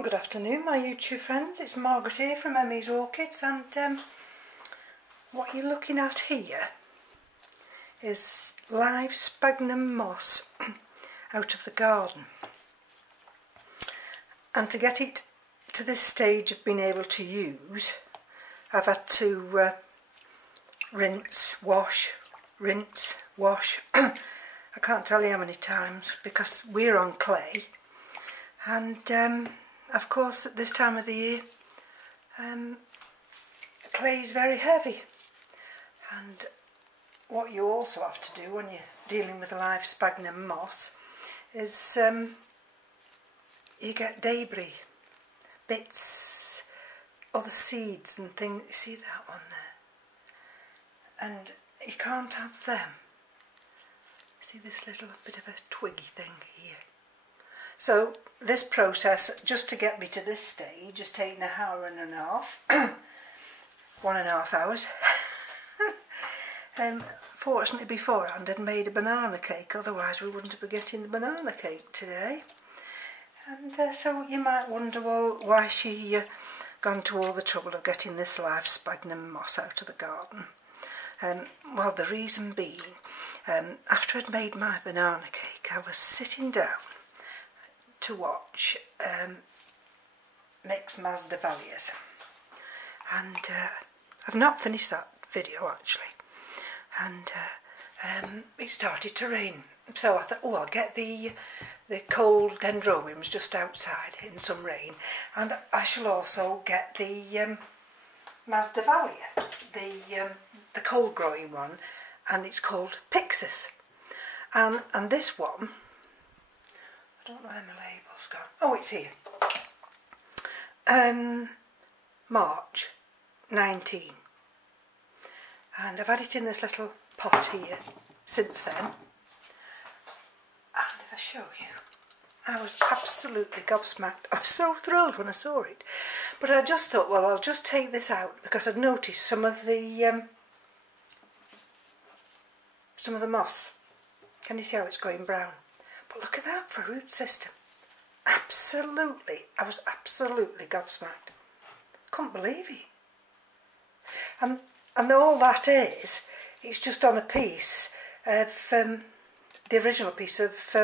Well, good afternoon my YouTube friends, it's Margaret here from M.E.s Orchids, and what you're looking at here is live sphagnum moss out of the garden. And to get it to this stage of being able to use, I've had to rinse, wash, I can't tell you how many times, because we're on clay, and of course at this time of the year clay is very heavy, and what you also have to do when you're dealing with a live sphagnum moss is you get debris, bits, other seeds and things. You see that one there? And you can't have them. See this little bit of a twiggy thing here? So this process, just to get me to this stage, has taken an hour and a half, 1.5 hours. Fortunately beforehand I'd made a banana cake, otherwise we wouldn't have been getting the banana cake today. And so you might wonder, well, why she gone to all the trouble of getting this live sphagnum moss out of the garden. Well, the reason being, after I'd made my banana cake, I was sitting down to watch M.E.s Masdevallias, and I've not finished that video actually, and it started to rain, so I thought, oh, I'll get the cold dendrobiums just outside in some rain, and I shall also get the Masdevallia, the cold growing one, and it's called pyxis, and this one, I don't know where my label's gone. Oh, it's here. March 19. And I've had it in this little pot here since then. And if I show you, I was absolutely gobsmacked. I was so thrilled when I saw it. But I just thought, well, I'll just take this out because I'd noticed some of the moss. Can you see how it's going brown? But look at that for a root system. Absolutely, I was absolutely gobsmacked. Couldn't believe it. And all that is, it's just on a piece of, the original piece of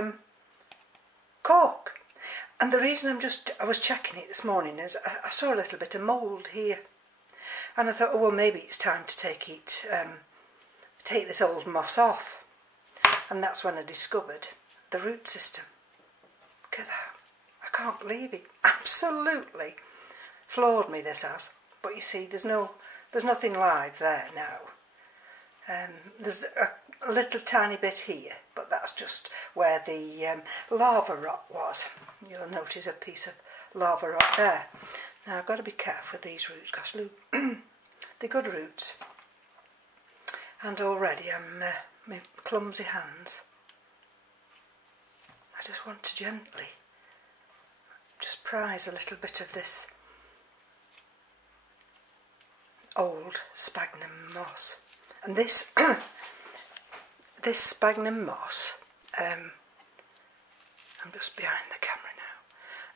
cork. And the reason I was checking it this morning is I saw a little bit of mould here. And I thought, oh well, maybe it's time to take this old moss off. And that's when I discovered the root system. Look at that. I can't believe it. Absolutely floored me, this has. But you see, there's nothing live there now. There's a little tiny bit here, but that's just where the lava rock was. You'll notice a piece of lava rock there. Now I've got to be careful with these roots because they're good roots. And already my clumsy hands, I just want to gently just prise a little bit of this old sphagnum moss. And this this sphagnum moss, I'm just behind the camera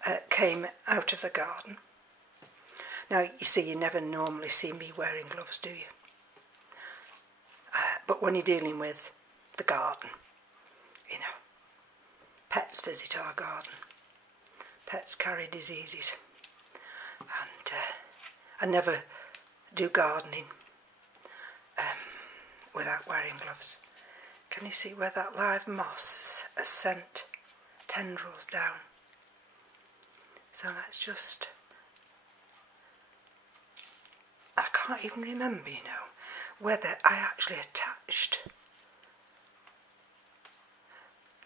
now, came out of the garden. Now you see, you never normally see me wearing gloves, do you? But when you're dealing with the garden, you know, pets visit our garden, pets carry diseases, and I never do gardening without wearing gloves. Can you see where that live moss has sent tendrils down? So let's just, I can't even remember, you know, whether I actually attached.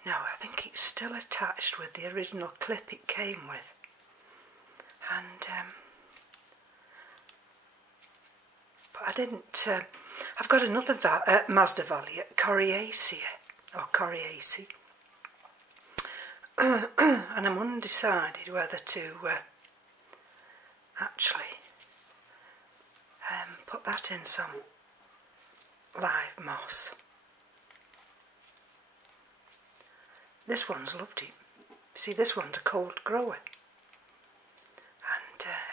No, I think it's still attached with the original clip it came with. And but I didn't. I've got another Masdevallia, coriacea, or coriacea, and I'm undecided whether to actually put that in some live moss. This one's loved it. See, this one's a cold grower.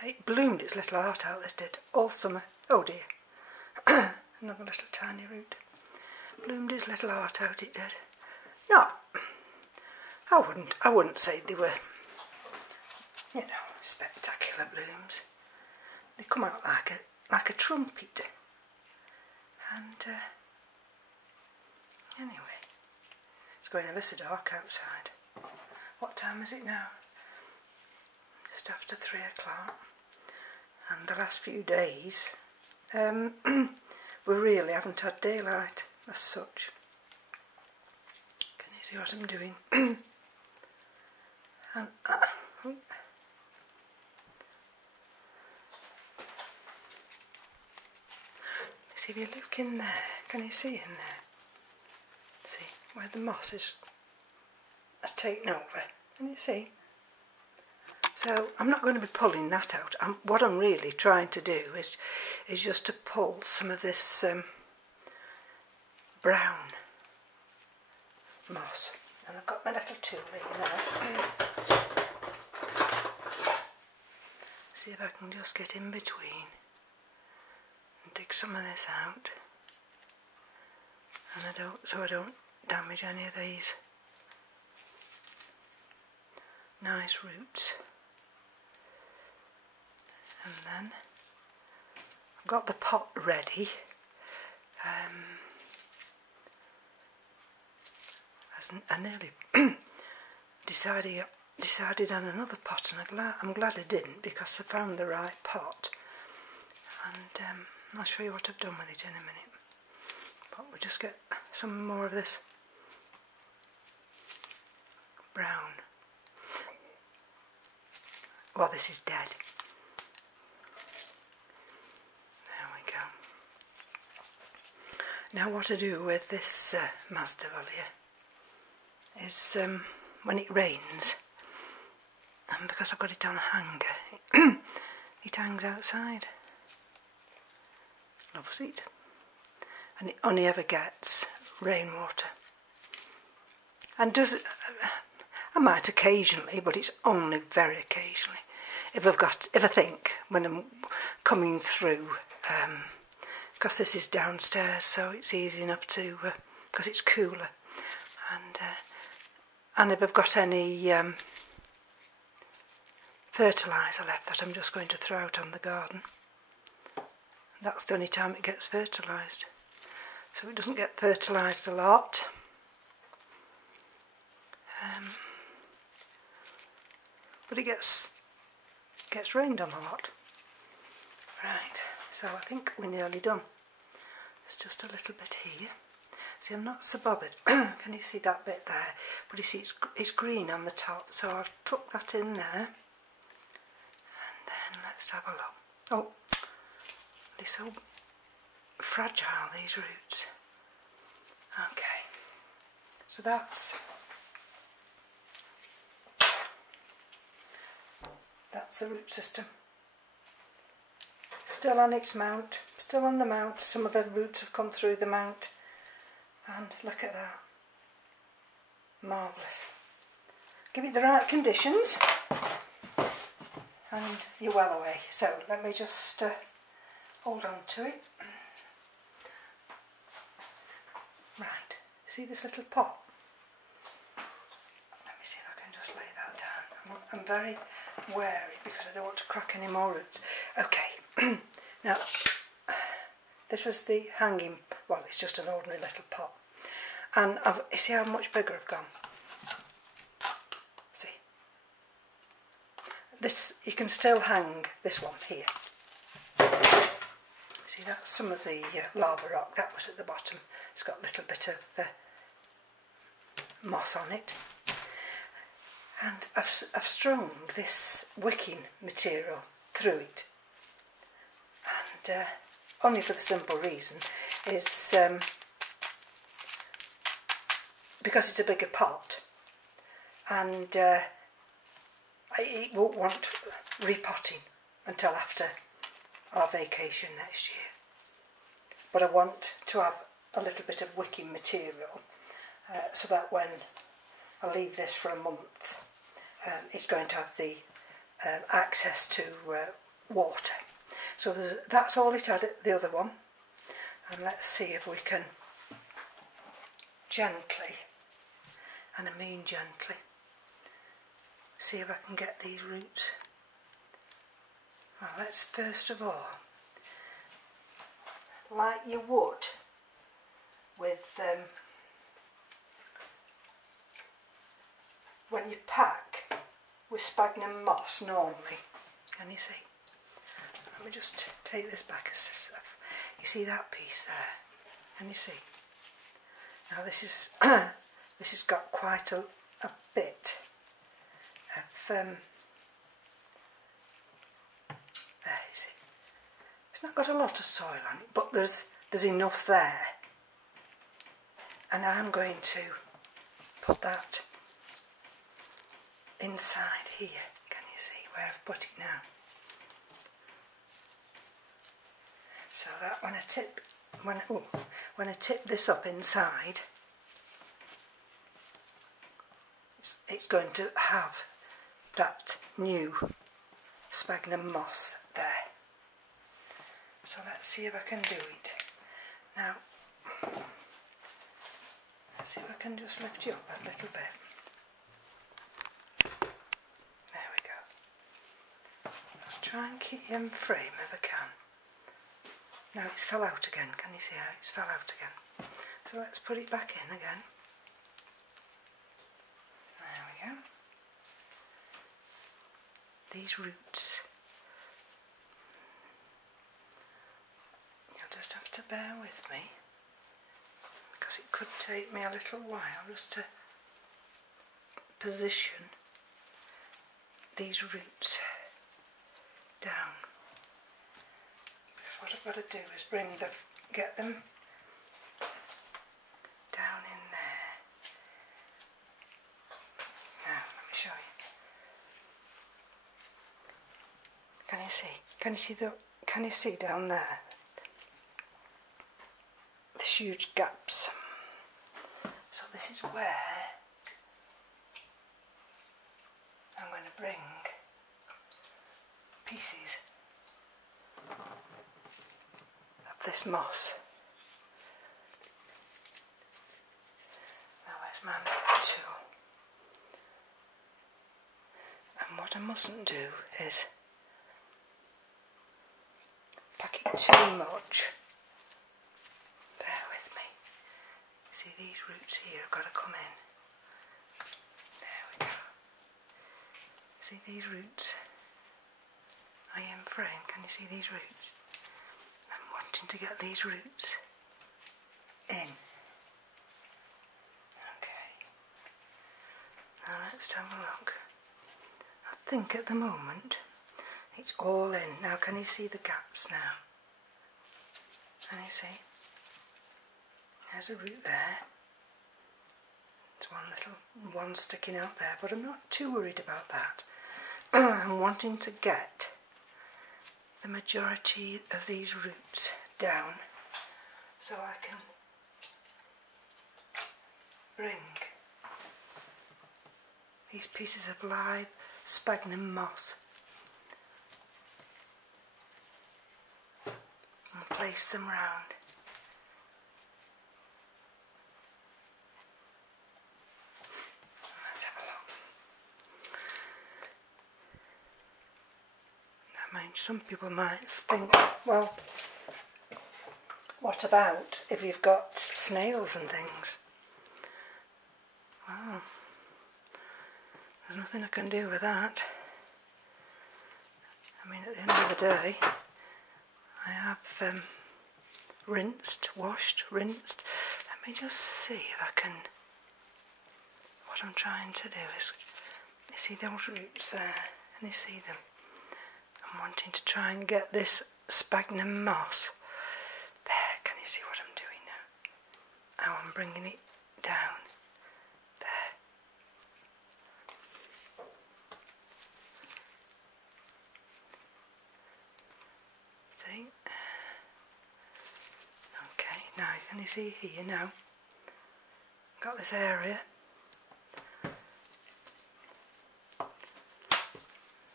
It bloomed its little heart out, this did, all summer. Oh dear. Another little tiny root. Bloomed its little heart out, it did. No, I wouldn't say they were, you know, spectacular blooms. They come out like a trumpet. And anyway, it's going ever so dark outside. What time is it now? Just after 3 o'clock. And the last few days, we really haven't had daylight as such. Can you see what I'm doing? And, see, if you look in there, can you see in there? See where the moss has taken over. Can you see? So I'm not going to be pulling that out. What I'm really trying to do is just to pull some of this brown moss. And I've got my little tool here now. See if I can just get in between and dig some of this out. And so I don't damage any of these nice roots. And then I've got the pot ready. I nearly decided on another pot, and I'm glad I didn't, because I found the right pot. And I'll show you what I've done with it in a minute. But we'll just get some more of this brown. Well, this is dead. There we go. Now what I do with this Masdevallia is when it rains, and because I've got it on a hanger, it hangs outside. Loves it. And it only ever gets rainwater. And I might occasionally, but it's only very occasionally. If I think when I'm coming through, because this is downstairs, so it's easy enough to, because it's cooler, and if I've got any fertiliser left that I'm just going to throw out on the garden, that's the only time it gets fertilised. So it doesn't get fertilised a lot. But it gets rained on a lot. Right, so I think we're nearly done. There's just a little bit here. See, I'm not so bothered. Can you see that bit there? But you see, it's green on the top, so I'll tuck that in there. And then let's have a look. Oh, they're so fragile, these roots. Okay, so that's the root system. Still on its mount, still on the mount. Some of the roots have come through the mount, and look at that. Marvellous. Give it the right conditions and you're well away. So let me just hold on to it. Right, see this little pot? Let me see if I can just lay that down. I'm very wary because I don't want to crack any more roots. Okay, now this was the hanging, well, it's just an ordinary little pot. And you see how much bigger I've gone? See? This, you can still hang this one here. See, that's some of the lava rock, that was at the bottom. It's got a little bit of moss on it. And I've strung this wicking material through it. And only for the simple reason is because it's a bigger pot, and it won't want repotting until after our vacation next year. But I want to have a little bit of wicking material so that when I leave this for a month, it's going to have the access to water. So that's all it had at the other one. And let's see if we can gently, and I mean gently, see if I can get these roots. Well, let's first of all, like you would with when you pack with sphagnum moss normally. Can you see? Let me just take this back a step. You see that piece there? Can you see? Now this is this has got quite a bit of there, you see. It's not got a lot of soil on it, but there's enough there. And I'm going to put that inside here. Can you see where I've put it now? So that when I tip this up inside, it's going to have that new sphagnum moss there. So let's see if I can do it. Now, let's see if I can just lift you up a little bit. There we go. I'll try and keep you in frame if I can. Now it's fell out again. Can you see how it's fell out again? So let's put it back in again. There we go. These roots, you'll just have to bear with me, because it could take me a little while just to position these roots down. Because what I've got to do is get them down in there. Now, let me show you. Can you see? Can you see down there? There's huge gaps. So this is where I'm going to bring pieces of this moss. Now where's my tool? And what I mustn't do is pack it too much. Bear with me. See, these roots here have got to come in. There we go. See these roots? Are you in frame? Can you see these roots? I'm wanting to get these roots in. Okay. Now let's have a look. I think at the moment it's all in. Now can you see the gaps now? Can you see? There's a root there. There's one sticking out there, but I'm not too worried about that. I'm wanting to get the majority of these roots down so I can bring these pieces of live sphagnum moss and place them round. Let's have a look. I mean, some people might think, well, what about if you've got snails and things? Well, there's nothing I can do with that. I mean, at the end of the day, I have washed, rinsed. Let me just see if I can. What I'm trying to do is, you see those roots there, and you see them. I'm wanting to try and get this sphagnum moss. There, can you see what I'm doing now? How I'm bringing it down. There. See? Okay, now can you see here now? Got this area.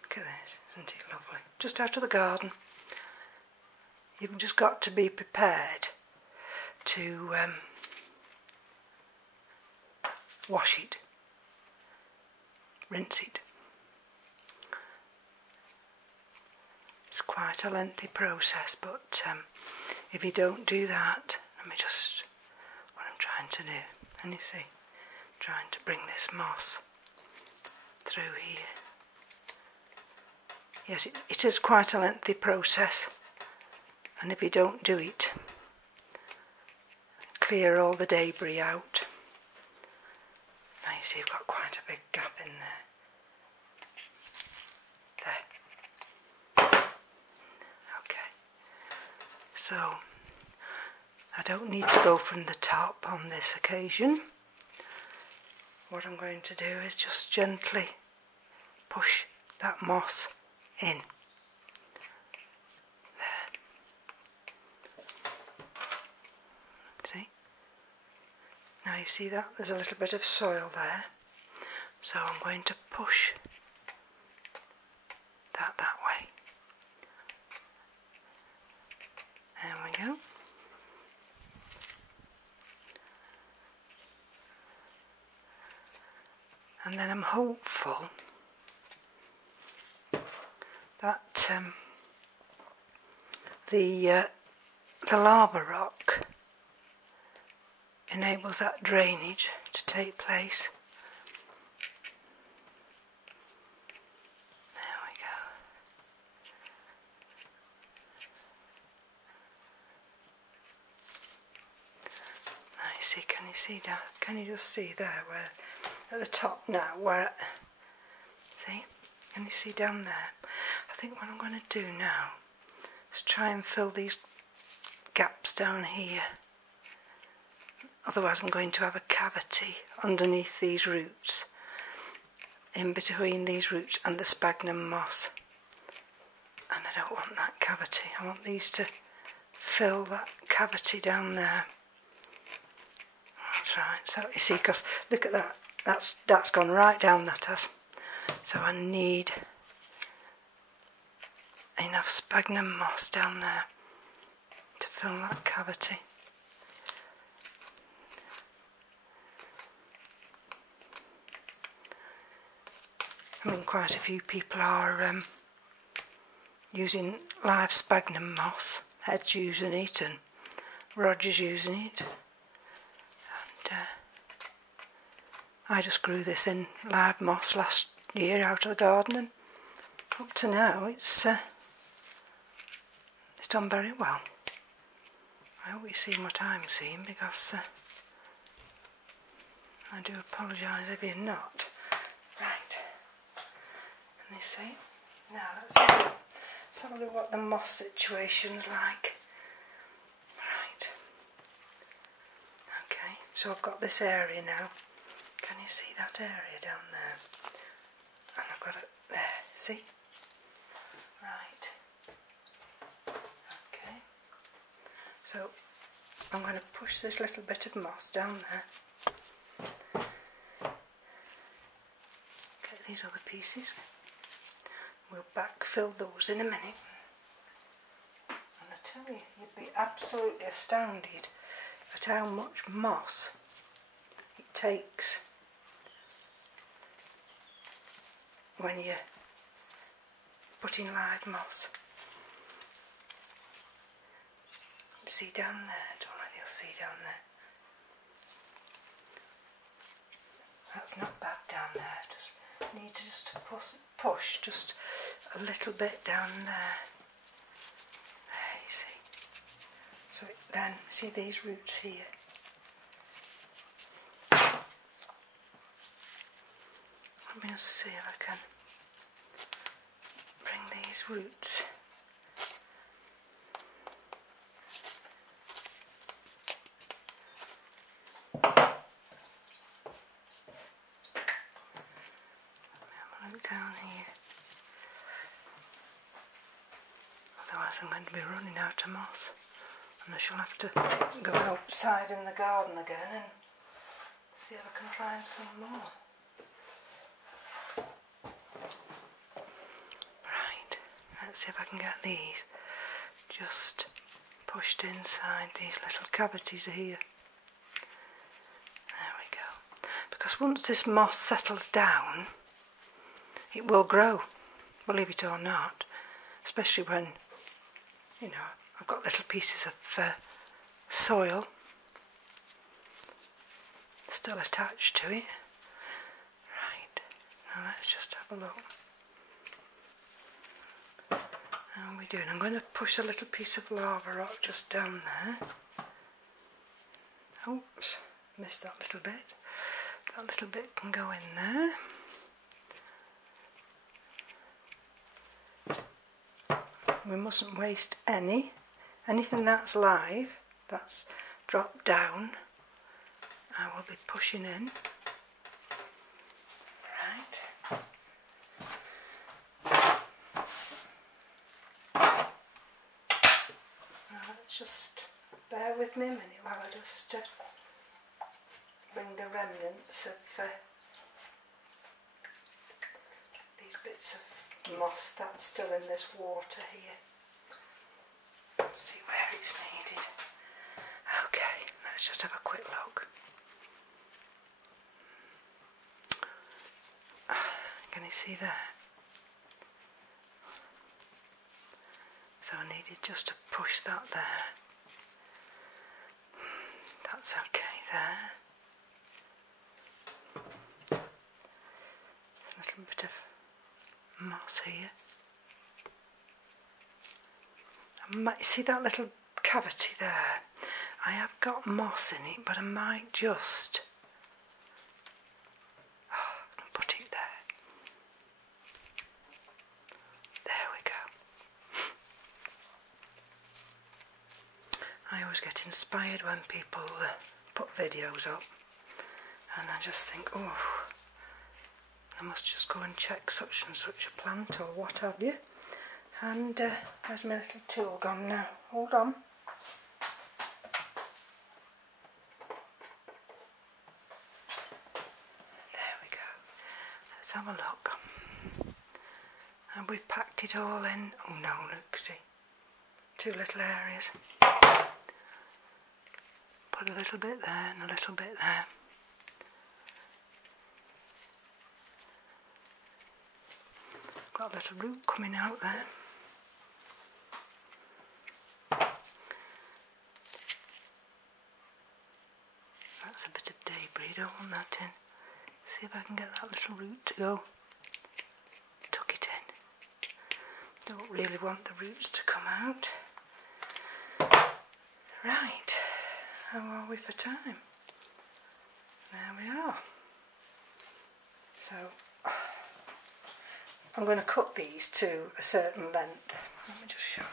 Look at this. Isn't it lovely? Just out of the garden. You've just got to be prepared to wash it, rinse it. It's quite a lengthy process, but if you don't do that, let me just, what I'm trying to do, and you see, I'm trying to bring this moss through here. Yes, it is quite a lengthy process, and if you don't do it, clear all the debris out. Now you see you've got quite a big gap in there. So, I don't need to go from the top on this occasion. What I'm going to do is just gently push that moss in. There. See? Now you see that? There's a little bit of soil there. So I'm going to push that way. There we go. And then I'm hopeful that the lava rock enables that drainage to take place. Can you see that? Can you just see there where at the top now where, see, can you see down there? I think what I'm going to do now is try and fill these gaps down here, otherwise I'm going to have a cavity underneath these roots, in between these roots and the sphagnum moss, and I don't want that cavity. I want these to fill that cavity down there. That's right, so you see, because look at that, that's gone right down, that has. So I need enough sphagnum moss down there to fill that cavity. I mean, quite a few people are using live sphagnum moss. Ed's using it and Roger's using it. I just grew this in live moss last year out of the garden, and up to now it's done very well. I hope you're seeing what I'm seeing, because I do apologise if you're not. Right, and you see, now let's have a look what the moss situation's like. Right, okay, so I've got this area now. Can you see that area down there? And I've got it there, see? Right. Okay. So I'm going to push this little bit of moss down there. Get these other pieces. We'll backfill those in a minute. And I tell you, you'd be absolutely astounded at how much moss it takes when you put in live moss. See down there, don't know if you'll see down there. That's not bad down there, just need to just push just a little bit down there. There, you see. So then, see these roots here. Let me just see if I can bring these roots. Look down here. Otherwise I'm going to be running out of moss, and I shall have to go outside in the garden again and see if I can find some more. let's see if I can get these just pushed inside these little cavities here. There we go. Because once this moss settles down, it will grow, believe it or not, especially when, you know, I've got little pieces of soil still attached to it. Right, now let's just have a look. How are we doing? I'm going to push a little piece of lava rock just down there. Oops, missed that little bit. That little bit can go in there. We mustn't waste anything that's live, that's dropped down. I will be pushing in. Right. Now let's just bear with me a minute while I just bring the remnants of these bits of moss that's still in this water here. Let's see where it's needed. Okay, let's just have a quick look. Can you see there? So I needed just to push that there. That's okay there. A little bit of moss here. See that little cavity there? I have got moss in it, but I might just I can put it there. There we go. I always get inspired when people put videos up, and I just think, oh, I must just go and check such and such a plant or what have you. And where's my little tool gone now? Hold on. There we go. Let's have a look. And we've packed it all in. Oh no, look, see. 2 little areas. Put a little bit there and a little bit there. Got a little root coming out there. That's a bit of debris, don't want that in. See if I can get that little root to go. Tuck it in. Don't really want the roots to come out. Right, how are we for time? There we are. So I'm going to cut these to a certain length. Let me just show you.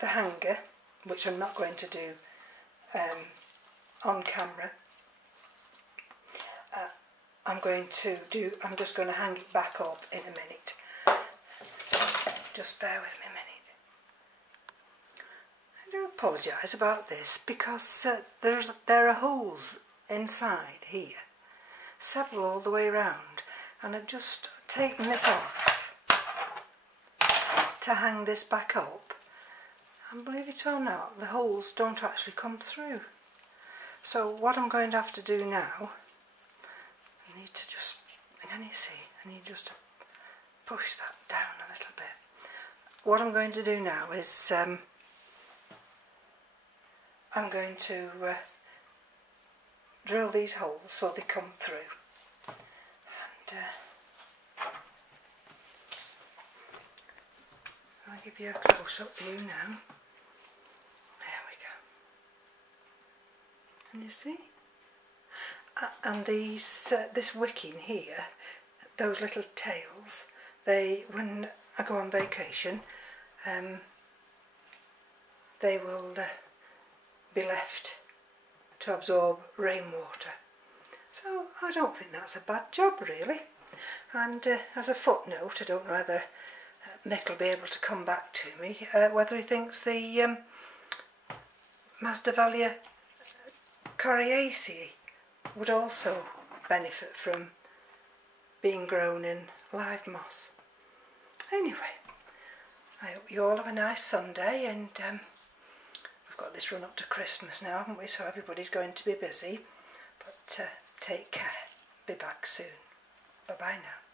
The hanger, which I'm not going to do on camera, I'm just going to hang it back up in a minute. So just bear with me a minute. I do apologise about this because there are holes inside here, several all the way around, and I've just taken this off to hang this back up, and believe it or not, the holes don't actually come through. So what I'm going to have to do now, I need to just, I need just to push that down a little bit. What I'm going to do now is I'm going to drill these holes so they come through, and I'll give you a close-up view now. There we go. And you see? And this wicking here, those little tails, when I go on vacation, they will be left to absorb rainwater. So I don't think that's a bad job really. And as a footnote, I don't know whether Mick will be able to come back to me whether he thinks the Masdevallia coriaceae would also benefit from being grown in live moss. Anyway, I hope you all have a nice Sunday, and we've got this run up to Christmas now, haven't we? So everybody's going to be busy, but take care. Be back soon. Bye bye now.